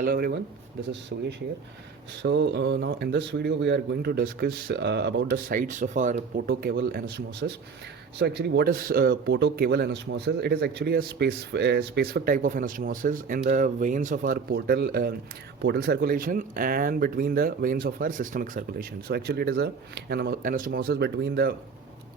Hello everyone, this is Sugesh here. Now in this video we are going to discuss about the sites of our portocaval anastomosis. So actually what is portocaval anastomosis? It is actually a specific type of anastomosis in the veins of our portal circulation and between the veins of our systemic circulation. So actually it is a anastomosis between the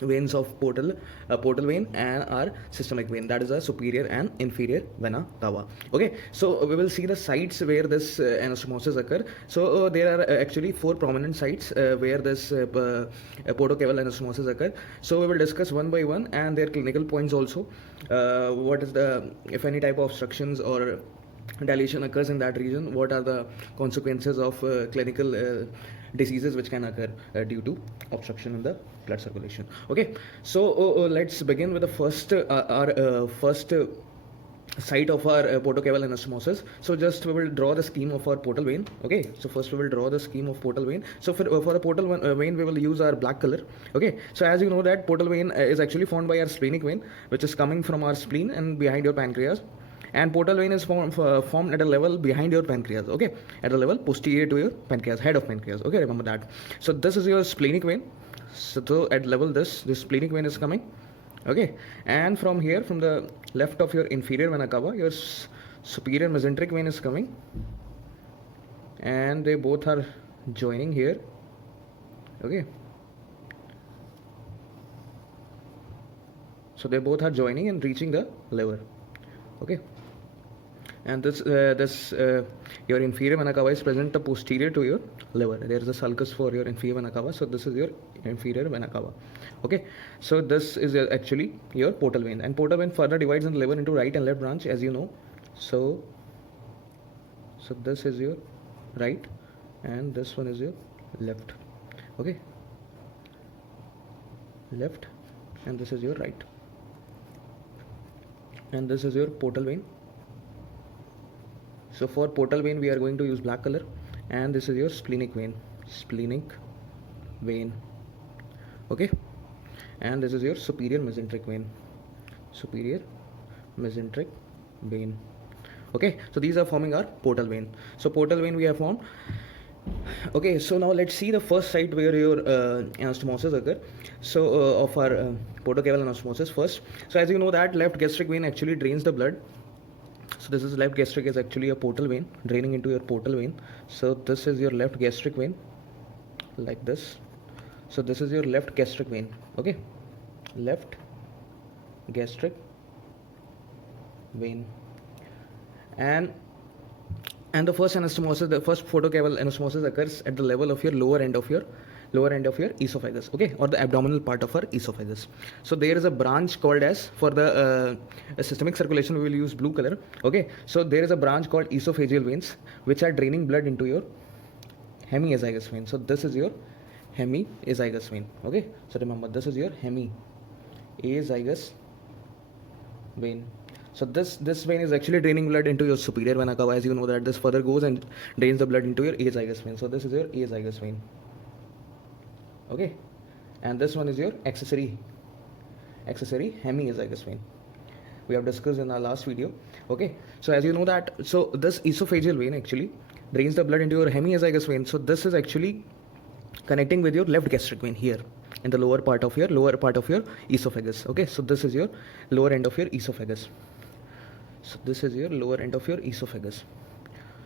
veins of portal vein and our systemic vein, that is a superior and inferior vena cava. Okay, so we will see the sites where this anastomosis occur. So there are actually four prominent sites where this portocaval anastomosis occur. So we will discuss one by one and their clinical points also. What is the, if any type of obstructions or dilation occurs in that region, what are the consequences of clinical diseases which can occur due to obstruction in the blood circulation. Okay, so let's begin with the first site of our portocaval anastomosis. So just we will draw the scheme of our portal vein. Okay, so first we will draw the scheme of portal vein. So for the portal vein we will use our black color. Okay, so as you know that portal vein is actually formed by our splenic vein, which is coming from our spleen and behind your pancreas, and portal vein is formed at a level behind your pancreas. Okay, at a level posterior to your pancreas, head of pancreas. Okay, remember that. So this is your splenic vein. So at level this splenic vein is coming. Okay, and from here, from the left of your inferior vena cava, your superior mesenteric vein is coming, and they both are joining here. Okay, so they both are joining and reaching the liver. Okay, and your inferior vena cava is present posterior to your liver. There is a sulcus for your inferior vena cava, so this is your inferior vena cava. Okay, so this is actually your portal vein, and portal vein further divides in the liver into right and left branch, as you know. So this is your right and this one is your left. Okay, left, and this is your right, and this is your portal vein. So for portal vein we are going to use black color, and this is your splenic vein. Okay, and this is your superior mesenteric vein. Okay, so these are forming our portal vein. So portal vein we have formed. Okay, so now let's see the first site where your anastomosis occur. So of our portocaval anastomosis first. So as you know that left gastric vein actually drains the blood. So this is left gastric is actually a portal vein draining into your portal vein. So this is your left gastric vein, like this. So this is your left gastric vein. Okay, left gastric vein, and the first anastomosis, the first portocaval anastomosis occurs at the level of your lower end of your esophagus. Okay, or the abdominal part of our esophagus. So there is a branch called as, for the systemic circulation we will use blue color. Okay, so there is a branch called esophageal veins which are draining blood into your hemiazygous vein. So this is your hemiazygous vein. Okay, so remember this is your hemiazygous vein. So this vein is actually draining blood into your superior vena cava. As you know that this further goes and drains the blood into your azygous vein. So this is your azygous vein. Okay, and this one is your accessory hemiazygous vein. We have discussed in our last video. Okay, so as you know that, so this esophageal vein actually drains the blood into your hemiazygous vein. So this is actually connecting with your left gastric vein here in the lower part of your esophagus. Okay, so this is your lower end of your esophagus. So this is your lower end of your esophagus.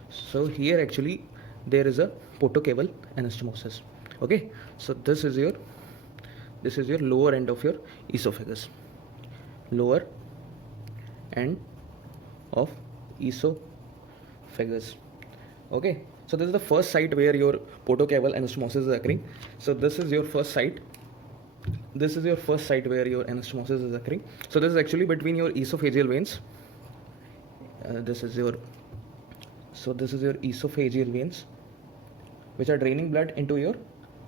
So here actually there is a portocaval anastomosis. Okay, so this is your lower end of your esophagus, lower end of esophagus. Okay, so this is the first site where your portocaval anastomosis is occurring. So this is your first site. This is your first site where your anastomosis is occurring. So this is actually between your esophageal veins. This is your esophageal veins which are draining blood into your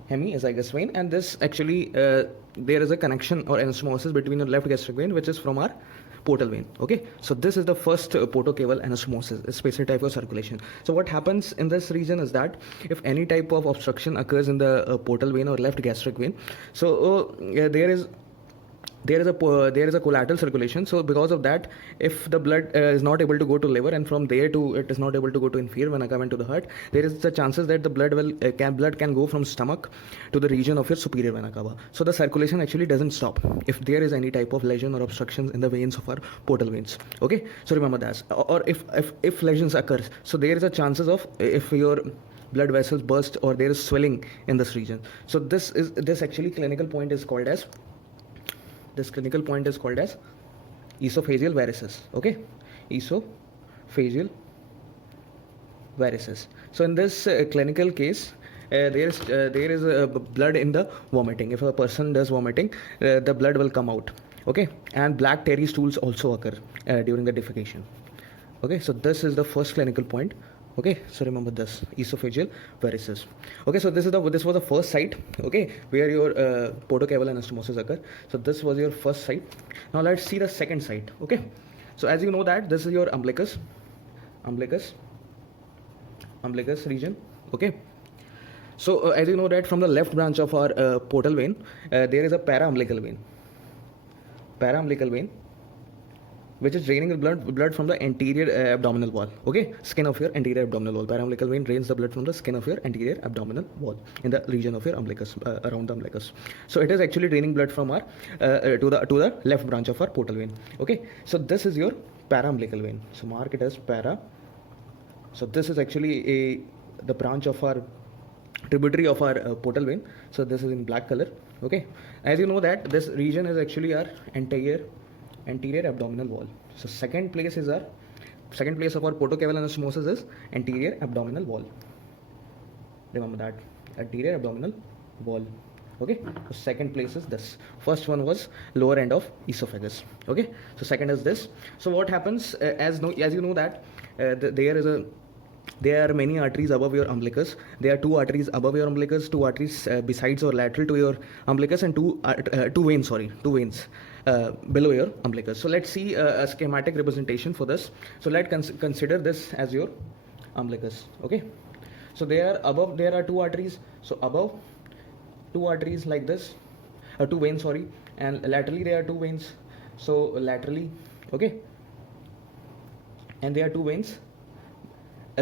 hemiazygous vein, and this actually there is a connection or anastomosis between your left gastric vein, which is from our portal vein. Okay, so this is the first portocaval anastomosis, a special type of circulation. So what happens in this region is that if any type of obstruction occurs in the portal vein or left gastric vein, so there is there is a collateral circulation. So because of that, if the blood is not able to go to liver, and from there to it is not able to go to inferior vena cava and to the heart, there is the chances that the blood can go from stomach to the region of your superior vena cava. So the circulation actually doesn't stop if there is any type of lesion or obstructions in the veins of our portal veins. Okay, so remember that. Or if lesions occur, so there is a chances of, if your blood vessels burst or there is swelling in this region. So this clinical point is called as esophageal varices. Okay, esophageal varices. So in this clinical case, there is blood in the vomiting. If a person does vomiting, the blood will come out. Okay, and black tarry stools also occur during the defecation. Okay, so this is the first clinical point. Okay, so remember this, esophageal varices. Okay, so this was the first site, okay, where your portocaval anastomosis occur. So this was your first site. Now let's see the second site. Okay, so as you know that this is your umbilicus region. Okay, so as you know that from the left branch of our portal vein, there is a para-umbilical vein, which is draining the blood from the anterior abdominal wall. Okay, skin of your anterior abdominal wall. Para-umbilical vein drains the blood from the skin of your anterior abdominal wall in the region of your umbilicus, around the umbilicus. So it is actually draining blood from our to the left branch of our portal vein. Okay, so this is your para-umbilical vein. So mark it as para. So this is actually the branch of our tributary of our portal vein. So this is in black color. Okay, as you know that this region is actually our anterior abdominal wall. So second place of our portocaval anastomosis is anterior abdominal wall. Remember that, anterior abdominal wall. Okay, so second place is this. First one was lower end of esophagus. Okay, so second is this. So what happens, as you know that there are many arteries above your umbilicus. There are 2 arteries above your umbilicus, 2 arteries besides or lateral to your umbilicus, and two veins below your umbilicus. So let's see a schematic representation for this. So let's consider this as your umbilicus. Okay, so there are 2 arteries. So above, 2 arteries like this, 2 veins, sorry, and laterally there are 2 veins. So laterally, okay, and there are 2 veins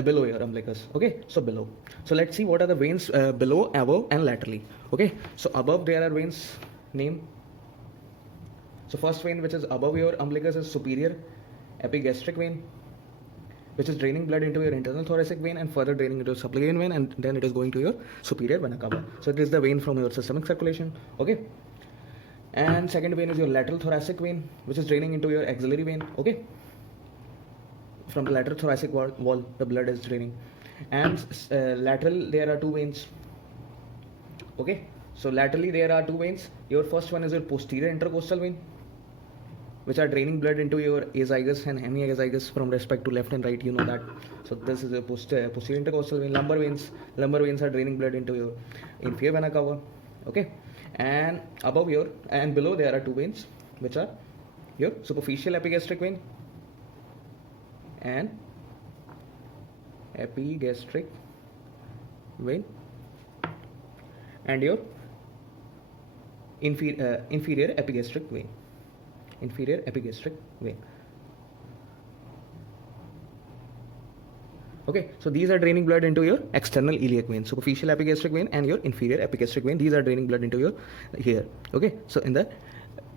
below your umbilicus. Okay, so below. So let's see what are the veins below, above, and laterally. Okay, so above there are veins name. So first vein which is above your umbilicus is superior epigastric vein, which is draining blood into your internal thoracic vein and further draining into your subclavian vein, and then it is going to your superior vena cava. So it is the vein from your systemic circulation. Okay, and second vein is your lateral thoracic vein, which is draining into your axillary vein. Okay, from the lateral thoracic wall the blood is draining. And lateral there are 2 veins. Okay, so laterally there are 2 veins. Your first one is your posterior intercostal vein, which are draining blood into your azygous and hemiazygous from respect to left and right, you know that. So this is a posterior intercostal vein. Lumbar veins are draining blood into your inferior vena cava. Okay, and above your and below there are 2 veins, which are your superficial epigastric vein and epigastric vein, and your inferior epigastric vein. Okay, so these are draining blood into your external iliac vein, superficial epigastric vein and your inferior epigastric vein. These are draining blood into your here. Okay, so in the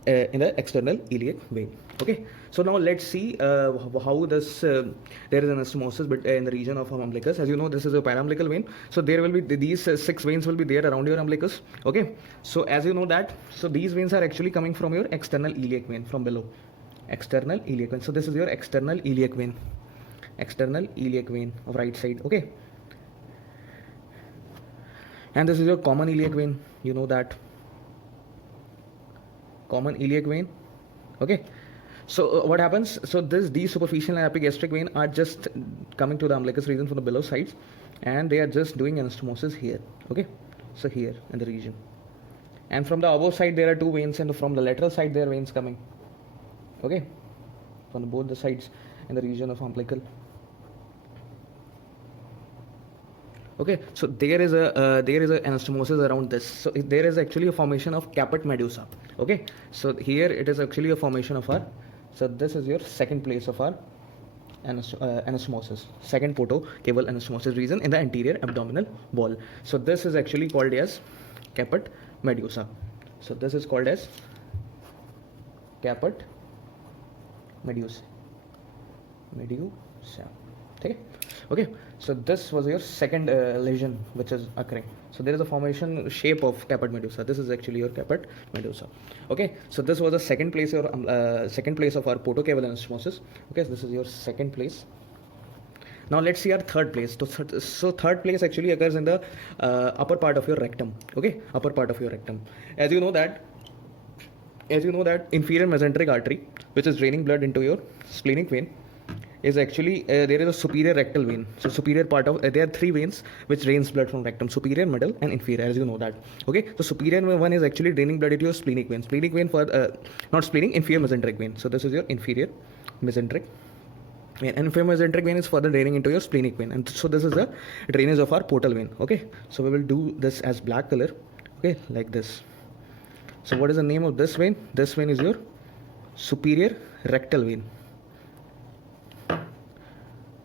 external iliac vein. Okay, so now let's see how this there is an anastomosis but in the region of umbilicus. As you know, this is a para-umbilical vein, so there will be these 6 veins will be there around your umbilicus. Okay, so as you know that, so these veins are actually coming from your external iliac vein, from below, external iliac vein. So this is your external iliac vein of right side. Okay, and this is your common iliac vein, you know that, common iliac vein. Okay, so what happens, so these superficial and epigastric vein are just coming to the umbilicus region from the below sides, and they are just doing anastomosis here. Okay, so here in the region, and from the above side there are 2 veins, and from the lateral side there are veins coming. Okay, from both the sides in the region of umbilical. Okay, so there is a anastomosis around this. So there is actually a formation of caput medusa. Okay, so here it is actually a formation of our, so this is your second place of our anastomosis, second portocable anastomosis region in the anterior abdominal wall. So this is actually called as caput medusa. So this is called as caput medusa. Okay. Okay, so this was your second lesion which is occurring. So there is a formation shape of caput medusa. This is actually your caput medusa. Okay, so this was the second place of our portocable anastomosis. Okay, so this is your second place. Now let's see our third place. So third place actually occurs in the upper part of your rectum. Okay, upper part of your rectum. As you know that inferior mesenteric artery, which is draining blood into your splenic vein, is actually there is a superior rectal vein. So superior part of there are three veins which drains blood from rectum: superior, middle, and inferior. As you know that. Okay, so superior one is actually draining blood into your splenic vein. Splenic vein for not splenic, inferior mesenteric vein. So this is your inferior mesenteric vein, and inferior mesenteric vein is further draining into your splenic vein. And so this is the drainage of our portal vein. Okay, so we will do this as black color. Okay, like this. So what is the name of this vein? This vein is your superior rectal vein.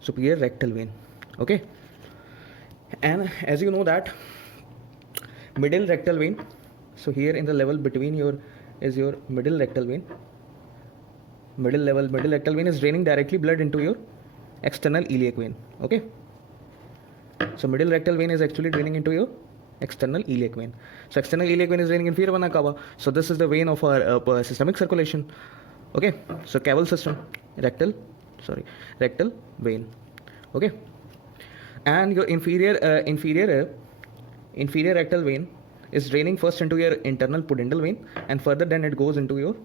Superior rectal vein. Okay, and as you know that middle rectal vein, so here in the level between your is your middle rectal vein. Middle rectal vein is draining directly blood into your external iliac vein. Okay, so middle rectal vein is actually draining into your external iliac vein. So external iliac vein is draining inferior vena cava. So this is the vein of our systemic circulation. Okay, so caval system, rectal vein. Okay, and your inferior rectal vein is draining first into your internal pudendal vein, and further then it goes into your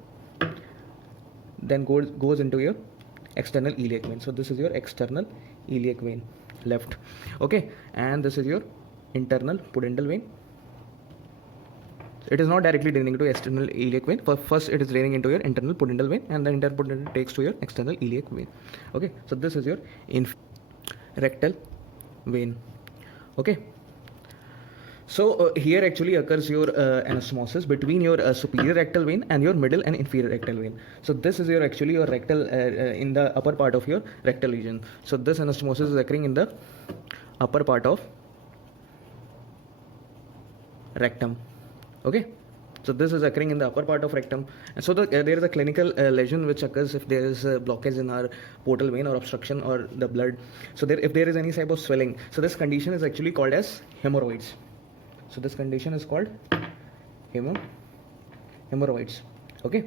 external iliac vein. So this is your external iliac vein, left. Okay, and this is your internal pudendal vein. It is not directly draining into external iliac vein. First it is draining into your internal pudendal vein, and the internal pudendal takes to your external iliac vein. Okay, so this is your rectal vein. Okay, so here actually occurs your anastomosis between your superior rectal vein and your middle and inferior rectal vein. So this is your actually your rectal in the upper part of your rectal region. So this anastomosis is occurring in the upper part of rectum. Okay, so this is occurring in the upper part of rectum, and so there is a clinical lesion which occurs if there is a blockage in our portal vein or obstruction or the blood. So if there is any type of swelling, so this condition is actually called as hemorrhoids. So this condition is called hemorrhoids. Okay,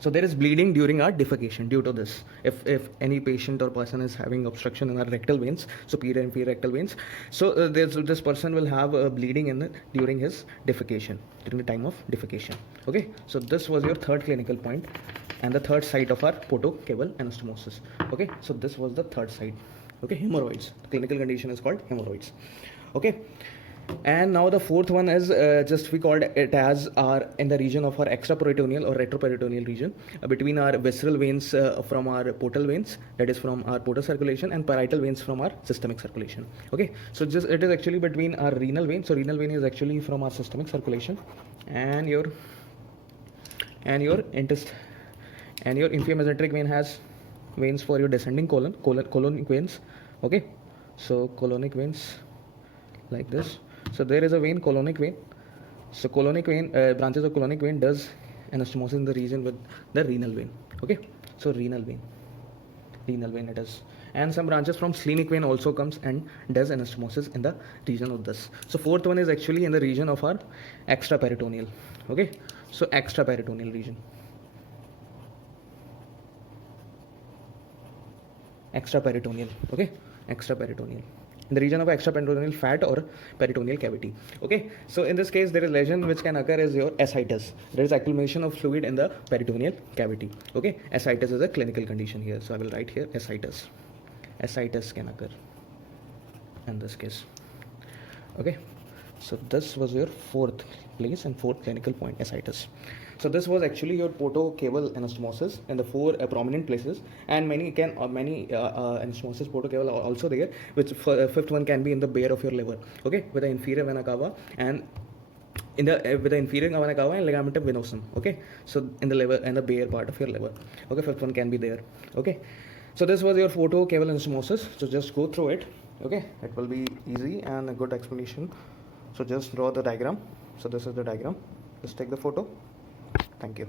so there is bleeding during our defecation due to this. If any patient or person is having obstruction in our rectal veins, superior and inferior rectal veins, so this person will have bleeding in it during his defecation, during the time of defecation. Okay, so this was your third clinical point and the third site of our portocable anastomosis. Okay, so this was the third site. Okay, hemorrhoids. The clinical condition is called hemorrhoids. Okay, and now the fourth one is just we called it as our in the region of our extraperitoneal or retroperitoneal region between our visceral veins from our portal veins, that is from our portal circulation, and parietal veins from our systemic circulation. Okay, so just it is actually between our renal vein. So renal vein is actually from our systemic circulation, and your intestine, and your inferior mesenteric vein has veins for your descending colonic veins. Okay, so colonic veins like this. So there is a vein, colonic vein. So colonic vein, branches of colonic vein does anastomosis in the region with the renal vein. Okay, so renal vein it is, and some branches from splenic vein also comes and does anastomosis in the region of this. So fourth one is actually in the region of our extraperitoneal. Okay, so extraperitoneal region. Extraperitoneal. Okay, extraperitoneal, in the region of extraperitoneal fat or peritoneal cavity. Okay, so in this case there is lesion which can occur as your ascites. There is accumulation of fluid in the peritoneal cavity. Okay, ascites is a clinical condition here, so I will write here ascites. Ascites can occur in this case. Okay, so this was your fourth place and fourth clinical point, ascites. So this was actually your portocable anastomosis in the four prominent places, and many anastomosis portocable are also there, which fifth one can be in the bare of your liver. Okay, with the inferior vena cava and in the with the inferior cava cava and ligamentum venosum. Okay, so in the liver and the bare part of your liver. Okay, fifth one can be there. Okay, so this was your photocaval anastomosis. So just go through it. Okay, it will be easy and a good explanation. So just draw the diagram. So this is the diagram. Just take the photo. Thank you.